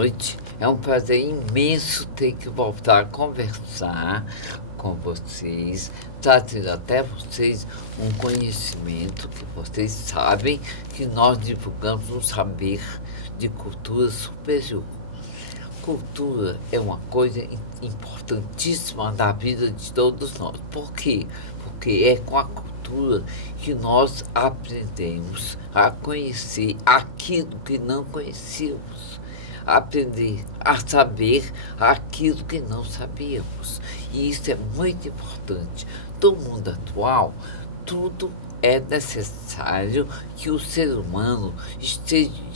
noite. É um prazer imenso ter que voltar a conversar com vocês, trazendo até vocês um conhecimento que vocês sabem que nós divulgamos um saber de cultura superior. Cultura é uma coisa importantíssima da vida de todos nós. Por quê? Porque é com a cultura que nós aprendemos a conhecer aquilo que não conhecíamos, aprender a saber aquilo que não sabíamos. E isso é muito importante. No mundo atual, tudo é necessário que o ser humano esteja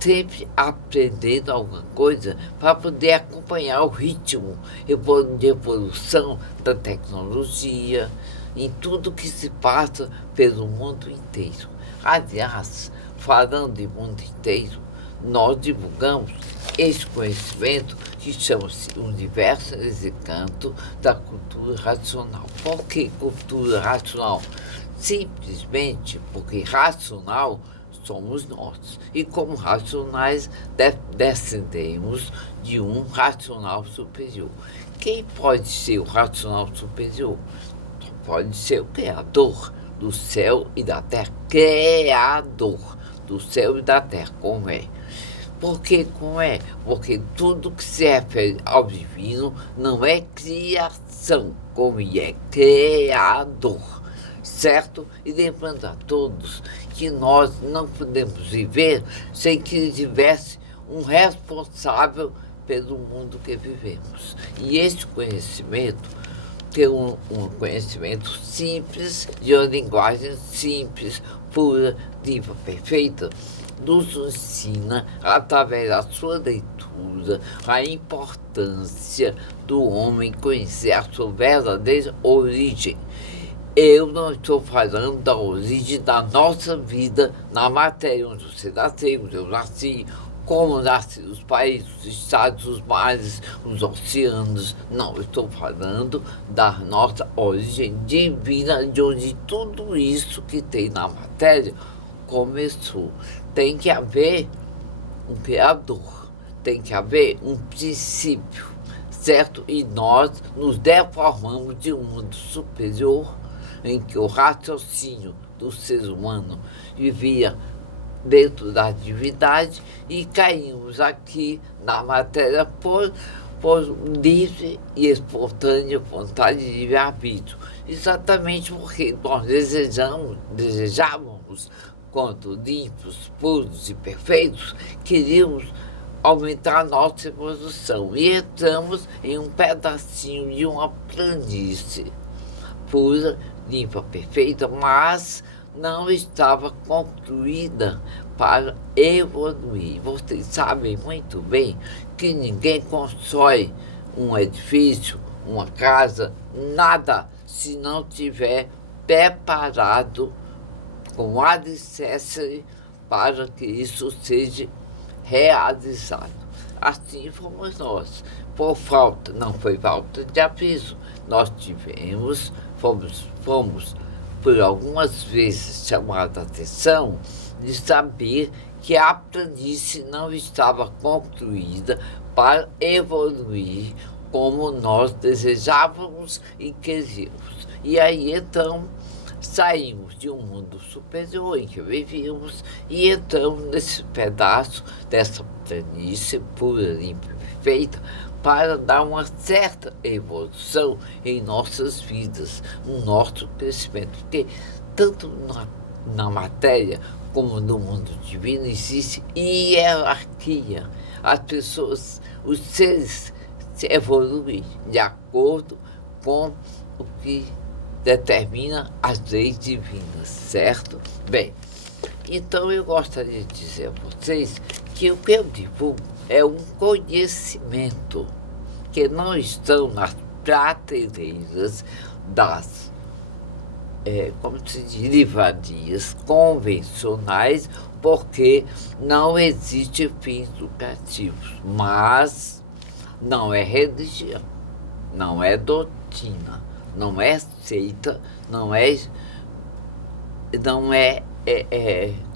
sempre aprendendo alguma coisa para poder acompanhar o ritmo de evolução da tecnologia em tudo que se passa pelo mundo inteiro. Aliás, falando de mundo inteiro, nós divulgamos esse conhecimento que chama-se Universo nesse canto da cultura racional. Por que cultura racional? Simplesmente porque racional somos nós. E como racionais, descendemos de um racional superior. Quem pode ser o racional superior? Pode ser o Criador do céu e da terra. Criador do céu e da terra, como é? Por que como é? Porque tudo que se refere ao divino não é criação, como é criador. Certo? E lembrando a todos que nós não podemos viver sem que tivesse um responsável pelo mundo que vivemos. E esse conhecimento, que é um conhecimento simples, de uma linguagem simples, pura, viva, perfeita, nos ensina, através da sua leitura, a importância do homem conhecer a sua verdadeira origem. Eu não estou falando da origem da nossa vida na matéria, onde você nasceu, onde eu nasci, como nascem os países, os estados, os mares, os oceanos. Não, eu estou falando da nossa origem divina, de onde tudo isso que tem na matéria começou. Tem que haver um Criador, tem que haver um princípio, certo? E nós nos deformamos de um mundo superior, em que o raciocínio do ser humano vivia dentro da divindade e caímos aqui na matéria por livre e espontânea vontade de livre-arbítrio. Exatamente porque nós desejávamos, quando limpos, puros e perfeitos, queríamos aumentar a nossa evolução e entramos em um pedacinho de uma planície pura, limpa, perfeita, mas não estava concluída para evoluir. Vocês sabem muito bem que ninguém constrói um edifício, uma casa, nada, se não tiver preparado com alicerce para que isso seja realizado. Assim fomos nós. Por falta, não foi falta de aviso, nós fomos por algumas vezes chamados a atenção de saber que a planície não estava concluída para evoluir como nós desejávamos e queríamos. E aí, então, saímos de um mundo superior em que vivíamos e entramos nesse pedaço dessa planície pura, limpa e perfeita para dar uma certa evolução em nossas vidas, no nosso crescimento. Porque tanto na matéria como no mundo divino existe hierarquia. As pessoas, os seres se evoluem de acordo com o que determina as leis divinas, certo? Bem, então eu gostaria de dizer a vocês que o que eu divulgo é um conhecimento que não estão nas prateleiras das como se diz, livrarias convencionais, porque não existe fins lucrativos. Mas não é religião, não é doutrina, não é seita, não é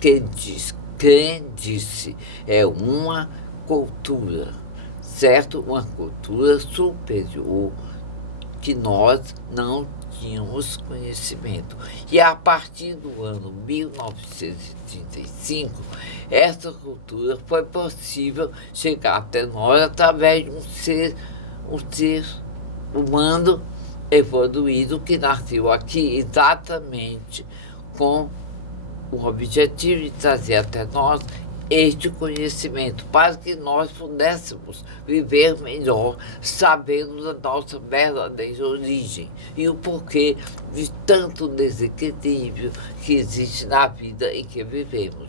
quem disse, é uma cultura, certo? Uma cultura superior que nós não tínhamos conhecimento. E a partir do ano 1935, essa cultura foi possível chegar até nós através de um ser humano evoluído que nasceu aqui exatamente com o objetivo de trazer até nós este conhecimento, para que nós pudéssemos viver melhor, sabendo da nossa verdadeira origem e o porquê de tanto desequilíbrio que existe na vida em que vivemos.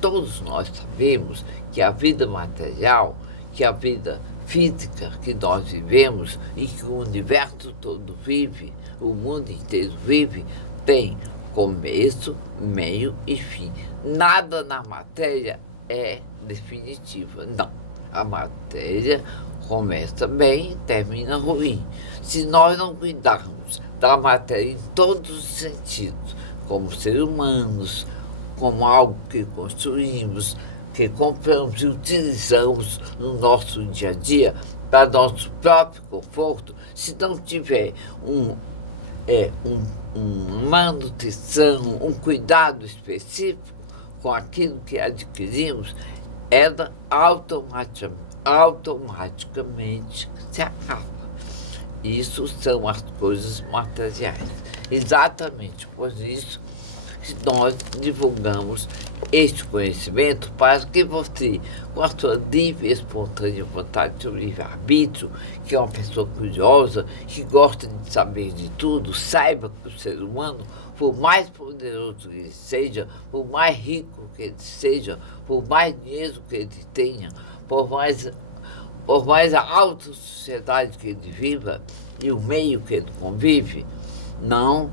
Todos nós sabemos que a vida material, que a vida física que nós vivemos e que o universo todo vive, o mundo inteiro vive, tem começo, meio e fim. Nada na matéria é definitiva, não. A matéria começa bem e termina ruim. Se nós não cuidarmos da matéria em todos os sentidos, como seres humanos, como algo que construímos, que compramos e utilizamos no nosso dia a dia, para nosso próprio conforto, se não tiver uma manutenção, um cuidado específico com aquilo que adquirimos, ela automaticamente se acaba. Isso são as coisas materiais. Exatamente por isso que nós divulgamos este conhecimento para que você, com a sua livre e espontânea vontade, seu livre-arbítrio, que é uma pessoa curiosa, que gosta de saber de tudo, saiba que o ser humano, por mais poderoso que ele seja, por mais rico que ele seja, por mais dinheiro que ele tenha, por mais a alta sociedade que ele viva e o meio que ele convive, não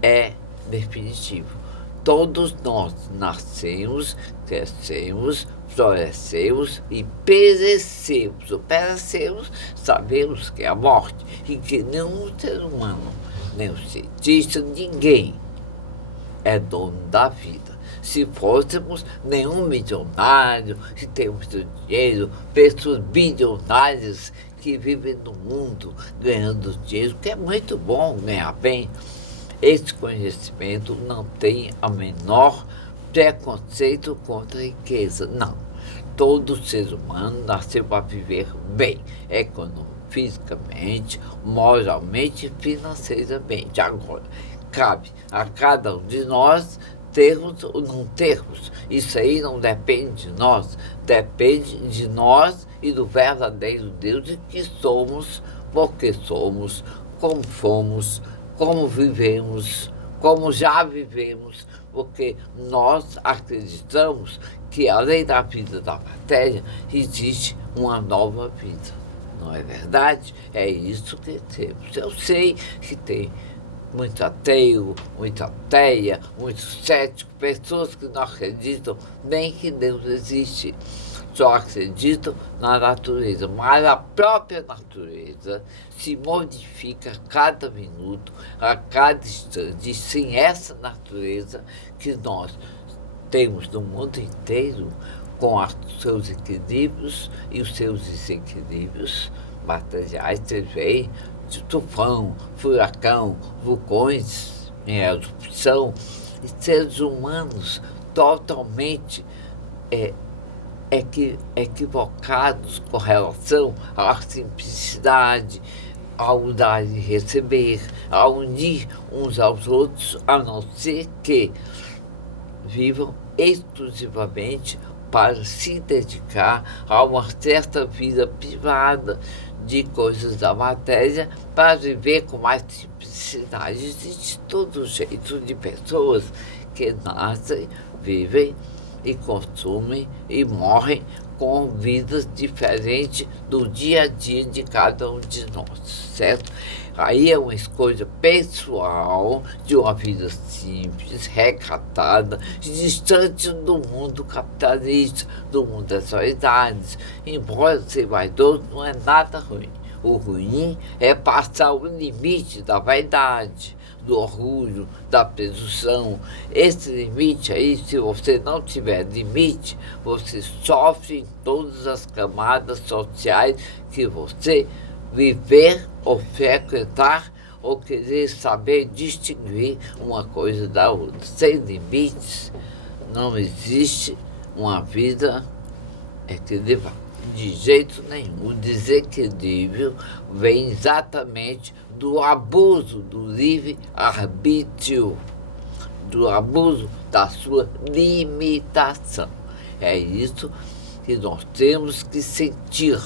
é definitivo. Todos nós nascemos, crescemos, florescemos e perecemos. O perecemos, sabemos que é a morte e que nenhum ser humano, nenhum cientista, ninguém é dono da vida. Se fôssemos nenhum milionário, que tem muito dinheiro, pessoas bilionárias que vivem no mundo ganhando dinheiro, que é muito bom ganhar bem. Esse conhecimento não tem a menor preconceito contra a riqueza, não. Todo ser humano nasceu para viver bem, fisicamente, moralmente e financeiramente. Agora, cabe a cada um de nós termos ou não termos. Isso aí não depende de nós, depende de nós e do verdadeiro Deus de que somos, porque somos, como fomos, como vivemos, como já vivemos, porque nós acreditamos que além da vida da matéria, existe uma nova vida. Não é verdade? É isso que temos. Eu sei que tem muito ateu, muita ateia, muito cético, pessoas que não acreditam nem que Deus existe. Só acreditam na natureza, mas a própria natureza se modifica a cada minuto, a cada instante. E sem essa natureza que nós temos no mundo inteiro, com os seus equilíbrios e os seus desequilíbrios materiais, você vê de tufão, furacão, vulcões em erupção, e seres humanos totalmente equivocados com relação à simplicidade, ao dar e receber, a unir uns aos outros, a não ser que vivam exclusivamente para se dedicar a uma certa vida privada de coisas da matéria, para viver com mais simplicidade. Existe todo jeito de pessoas que nascem, vivem e consumem e morrem com vidas diferentes do dia a dia de cada um de nós, certo? Aí é uma escolha pessoal de uma vida simples, recatada, distante do mundo capitalista, do mundo das vaidades. Embora ser vaidoso não é nada ruim. O ruim é passar o limite da vaidade, do orgulho, da presunção. Esse limite aí, se você não tiver limite, você sofre em todas as camadas sociais que você viver ou frequentar ou querer saber distinguir uma coisa da outra. Sem limites, não existe uma vida equilibrada. De jeito nenhum. O desequilíbrio vem exatamente do abuso do livre-arbítrio, do abuso da sua limitação. É isso que nós temos que sentir,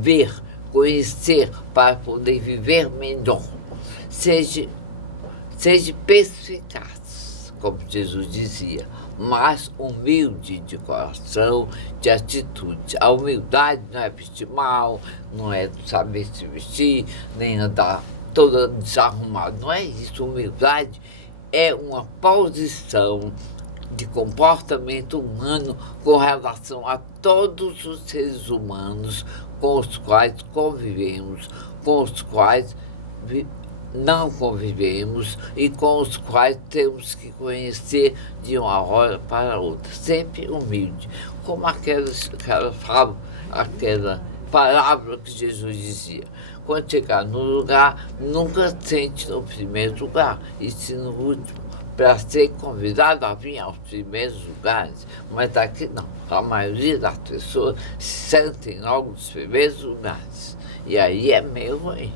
ver, conhecer para poder viver melhor. Seja perspicaz, como Jesus dizia, mas humilde de coração, de atitude. A humildade não é vestir mal, não é saber se vestir, nem andar toda desarrumada. Não é isso. Humildade é uma posição de comportamento humano com relação a todos os seres humanos com os quais convivemos, com os quais não convivemos e com os quais temos que conhecer de uma hora para outra. Sempre humilde, como aquela palavra que Jesus dizia. Quando chegar no lugar, nunca sente no primeiro lugar, e sim no último, para ser convidado a vir aos primeiros lugares. Mas aqui não. A maioria das pessoas se sentem logo nos primeiros lugares. E aí é meio ruim.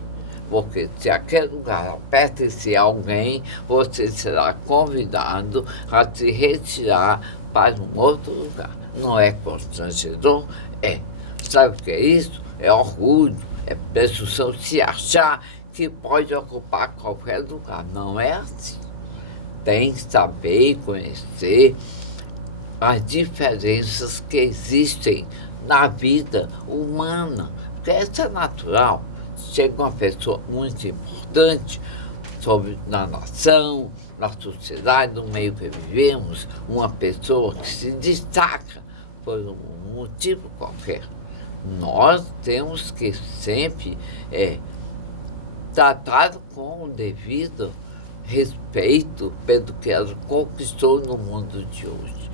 Porque se aquele lugar pertencer a alguém, você será convidado a se retirar para um outro lugar. Não é constrangedor? É. Sabe o que é isso? É orgulho, é presunção, se achar que pode ocupar qualquer lugar. Não é assim. Tem que saber e conhecer as diferenças que existem na vida humana, porque isso é natural. Chega uma pessoa muito importante na nação, na sociedade, no meio que vivemos, uma pessoa que se destaca por um motivo qualquer. Nós temos que sempre tratar com o devido respeito pelo que ela conquistou no mundo de hoje.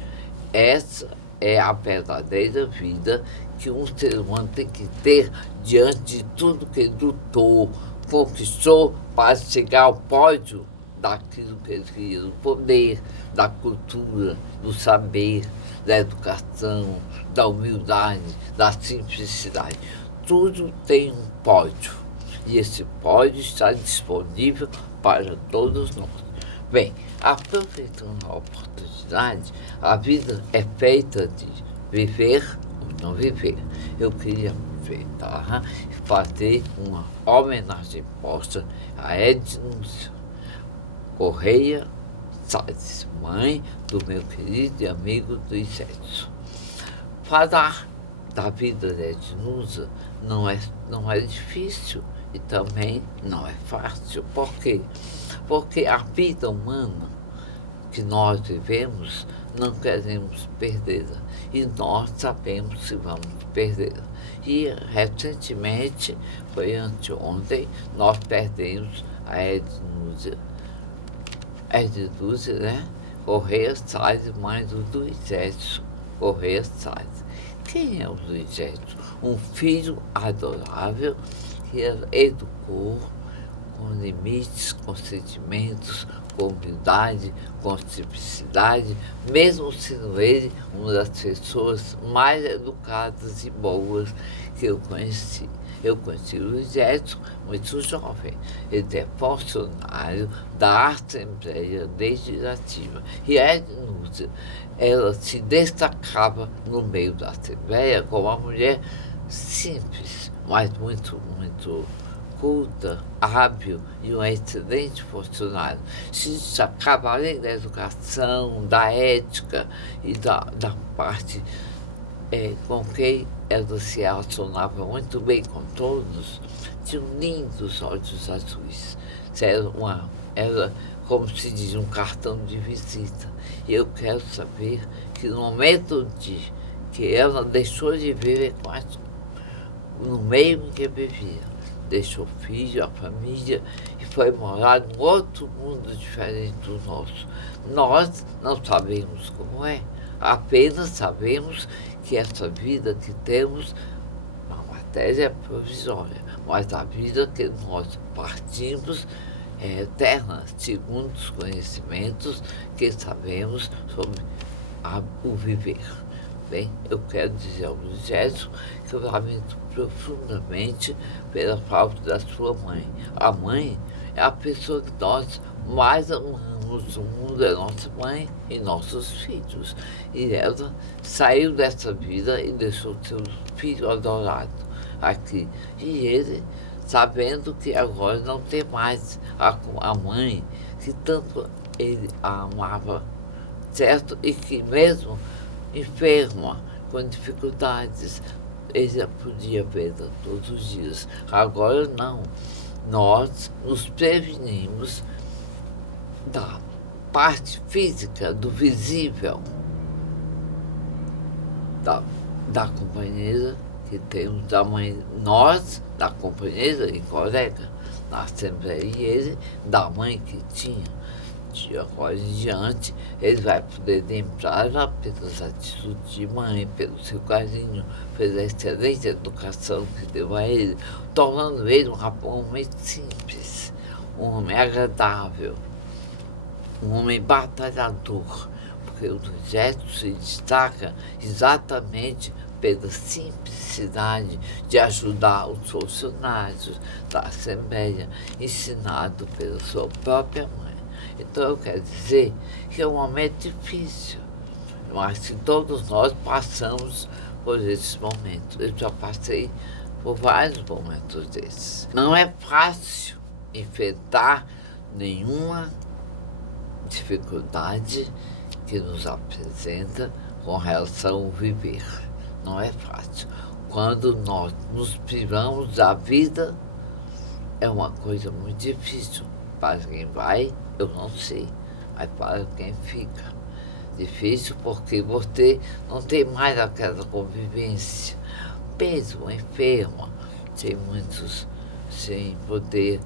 Essa é a verdadeira vida que um ser humano tem que ter diante de tudo que ele lutou, conquistou para chegar ao pódio daquilo que ele queria, do poder, da cultura, do saber, da educação, da humildade, da simplicidade. Tudo tem um pódio e esse pódio está disponível para todos nós. Bem, aproveitando a oportunidade, a vida é feita de viver ou não viver. Eu queria aproveitar e fazer uma homenagem posta a Ednúcia Correia Salles, mãe do meu querido e amigo Luiz Edson. Falar da vida de Ednúcia não é difícil e também não é fácil. Por quê? Porque a vida humana que nós vivemos, não queremos perdê-la. E nós sabemos que vamos perdê-la. E recentemente, foi anteontem, nós perdemos a Ednúcia, né? Correia Salles, mãe do Luiz Edson Correia Salles. Quem é o Luiz Edson? Um filho adorável que ela educou com limites, com sentimentos, com humildade, com simplicidade, mesmo sendo ele uma das pessoas mais educadas e boas que eu conheci. Eu conheci o Luiz Edson muito jovem. Ele é funcionário da Assembleia Legislativa. E a Ednúcia, ela se destacava no meio da Assembleia como uma mulher simples, mas muito culta, hábil e um excelente funcionário. Se destacava além da educação, da ética e da parte com quem ela se relacionava muito bem com todos, tinha lindos olhos azuis. Era, como se diz, um cartão de visita. E eu quero saber que no momento que ela deixou de viver no meio em que vivia, deixou o filho, a família, e foi morar num outro mundo diferente do nosso. Nós não sabemos como é, apenas sabemos que essa vida que temos, a matéria é provisória, mas a vida que nós partimos é eterna, segundo os conhecimentos que sabemos sobre o viver. Bem, eu quero dizer ao Gerson que eu lamento profundamente pela falta da sua mãe. A mãe é a pessoa que nós mais amamos no mundo, é nossa mãe e nossos filhos. E ela saiu dessa vida e deixou seu filho adorado aqui. E ele, sabendo que agora não tem mais a mãe que tanto ele a amava, certo? E que mesmo enferma, com dificuldades, ele já podia vê-la todos os dias. Agora não. Nós nos prevenimos da parte física, do visível, da companheira que temos, da mãe, nós, da companheira e colega na Assembleia, e ele, da mãe que tinha. De agora em diante, ele vai poder lembrar pelas atitudes de mãe, pelo seu carinho, pela excelente educação que deu a ele, tornando ele um homem simples, um homem agradável, um homem batalhador, porque o Gerson se destaca exatamente pela simplicidade de ajudar os funcionários da Assembleia, ensinado pela sua própria mãe. Então eu quero dizer que é um momento difícil, mas que todos nós passamos por esses momentos. Eu já passei por vários momentos desses. Não é fácil enfrentar nenhuma dificuldade que nos apresenta com relação ao viver. Não é fácil. Quando nós nos privamos da vida, é uma coisa muito difícil. Para quem vai, eu não sei, mas para quem fica. Difícil porque você não tem mais aquela convivência. Mesmo enferma, sem poder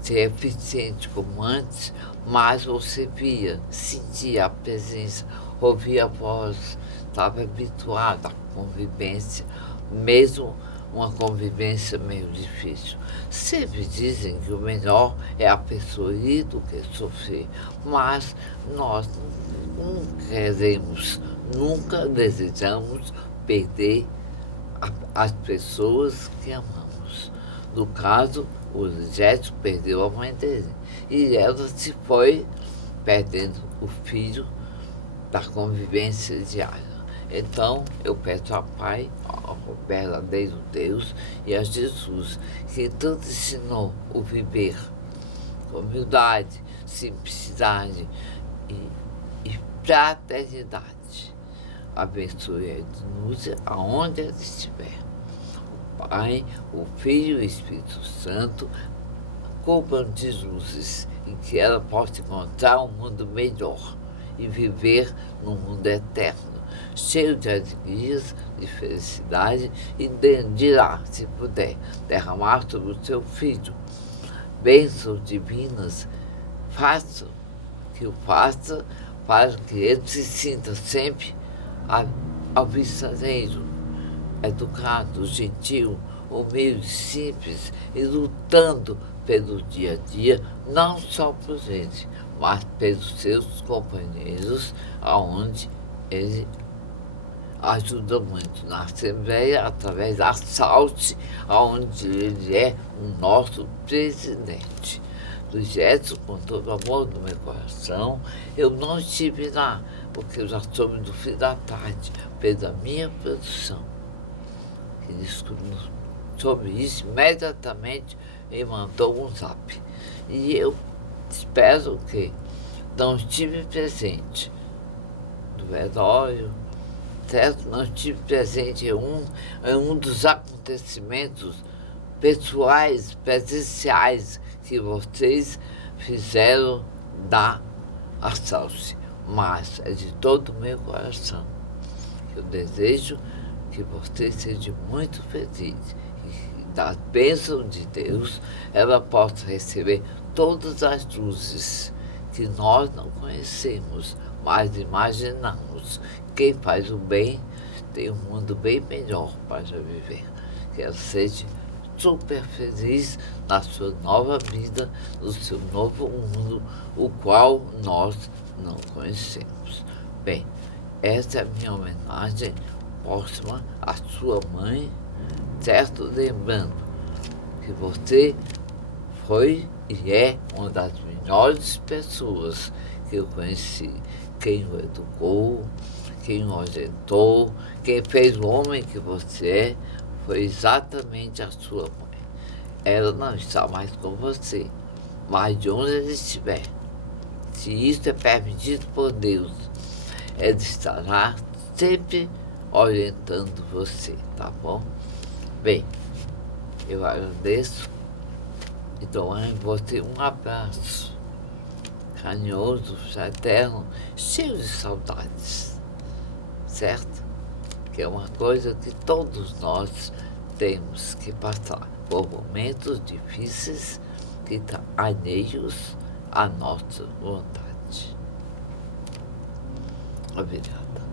ser eficiente como antes, mas você via, sentia a presença, ouvia a voz, estava habituado à convivência, mesmo uma convivência meio difícil. Sempre dizem que o melhor é a pessoa ir do que sofrer, mas nós não queremos, nunca desejamos perder as pessoas que amamos. No caso, o Gerson perdeu a mãe dele e ela se foi perdendo o filho da convivência diária. Então, eu peço ao Pai, ao verdadeiro Deus e a Jesus, que tanto ensinou o viver com humildade, simplicidade e fraternidade. Abençoe a Ednúcia aonde ela estiver. O Pai, o Filho e o Espírito Santo cubram de luzes em que ela possa encontrar um mundo melhor e viver num mundo eterno, cheio de alegrias, de felicidade e dirá, se puder, derramar sobre o seu filho bênçãos divinas, faça que o faça para que ele se sinta sempre alvissareiro, educado, gentil, humilde, simples e lutando pelo dia a dia, não só por ele, mas pelos seus companheiros, aonde ele ajuda muito na Assembleia, através da SALT, onde ele é o nosso presidente. Do Gerson, com todo o amor do meu coração, eu não estive lá, porque eu já soube do fim da tarde, pela minha produção. Ele soube isso imediatamente me mandou um zap. E eu espero que não estive presente no velório, certo? Não estive presente em um dos acontecimentos pessoais, presenciais que vocês fizeram da Assalce, mas é de todo o meu coração. Eu desejo que vocês sejam muito felizes e da bênção de Deus, ela possa receber todas as luzes que nós não conhecemos, mas imaginamos. Quem faz o bem tem um mundo bem melhor para viver. Que ela seja super feliz na sua nova vida, no seu novo mundo, o qual nós não conhecemos. Bem, essa é a minha homenagem próxima à sua mãe, certo? Lembrando que você foi e é uma das melhores pessoas que eu conheci. Quem o educou, quem o orientou, quem fez o homem que você é, foi exatamente a sua mãe. Ela não está mais com você, mas de onde ela estiver, se isso é permitido por Deus, ela estará sempre orientando você, tá bom? Bem, eu agradeço e dou a você um abraço carinhoso, fraterno, cheio de saudades, certo? Que é uma coisa que todos nós temos que passar por momentos difíceis que estão alheios à nossa vontade. Obrigada.